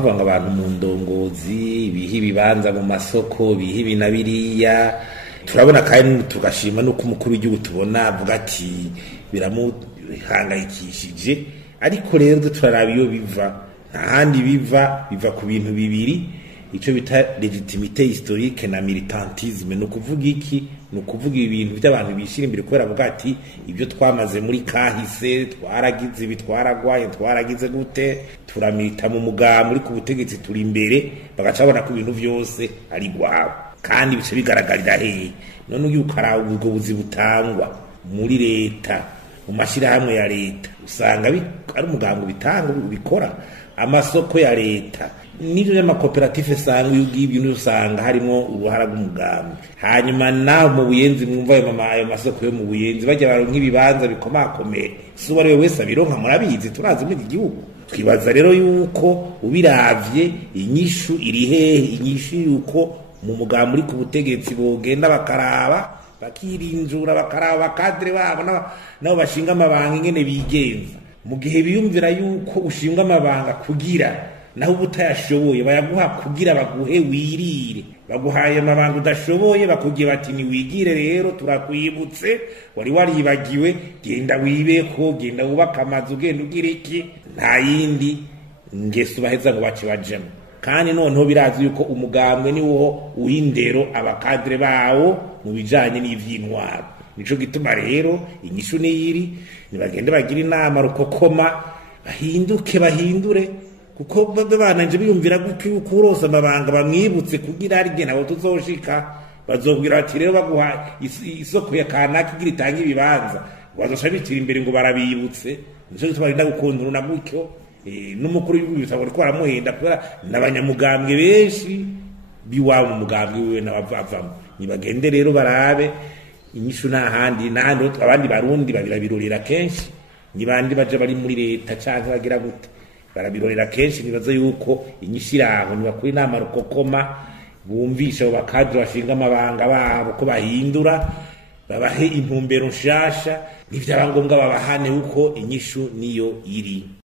bamwe abantu mu ndongozi biha ibibanza mu masoko biha ibinabiriya turabona kandi tugashima nuko umukuru w'igihugu tubona avuga ati biramuhangayikishije ariko rero turaraba iyo biva nta handi biva ku bintu bibiri ico bita legitimité historique na militantisme no kuvuga iki no kuvuga ibintu by'abantu bishira imbere kubera avuga ati ibyo twamaze muri kahise twaragize bitwaragwaye twaragize gute turamita mu mugambo muri ku butegetsi turi imbere bagacabona ku bintu byose ari gwabo kandi bice bigaragarira hehe none uyu ukaraho ubwo buzi butangwa muri leta mu mashirahamwe ya leta usanga ari umugambo bitanga bikora amasoko ya leta nivyo y'amakoperative sanga y'ibintu usanga harimo uruhara rw'umugambi hanyuma naho mu buyenzi mwumva ayo masoko yo mu buyenzi bajya baronka ibibanza bikomakomeye suba ari wese abironka murabizi turazi muri igihugu twibaza rero yuko ubiravye inyishu iri hehe inyishu yuko mu mugambi uri ku butegetsi bogenda bakaraba bakirinjura bakaraba bakadre babo nabo bashinga amabanga ingene bigenza mu gihe biyumvira yuko ushinga amabanga kugira naho ubutayashoboye bayaguha kugira baguhe wirire baguhaye amabanga udashoboye bakugiye bati ni wigire rero turakwibutse wari waribagiwe genda wibeko genda wubaka amazu genda ugira iki nta yindi ngeso baheza ngo bace bajemo kandi noneho birazi yuko umugambwe ni wo uhindero abakadre bawo mu bijanye n'ivyintwaro nico gituma rero inyishu niyiri nibagende bagira inama rukokoma bahindure kuko babananje biyumvira guki ukurose amabanga bamwibutse kugira ari gena aho tuzoshika bazobwira ati rero baguha isoko ya kanaka igira itanga ibibanza bazoshabitira imbere ngo barabibutse nico gituma rinda gukundura na gutyo n'umukuru w'ibitabo ariko aramuhenda kubera n'abanyamugambwe benshi biwabo mu mugambwe wiwe n'abavamo nibagende rero barabe inyishu n'ahandi n'ahandi abandi barundi babirabirorera kenshi nibandi baje bari muri leta canke bagira gute barabirorera kenshi nibaza yuko inyishiraho nibakuri inama rukokoma bumvisha bakadre bashinga amabanga babo ko bahindura babahe intumbero nshasha n'ivyaba ngombwa babahane uko inyishu niyo iri.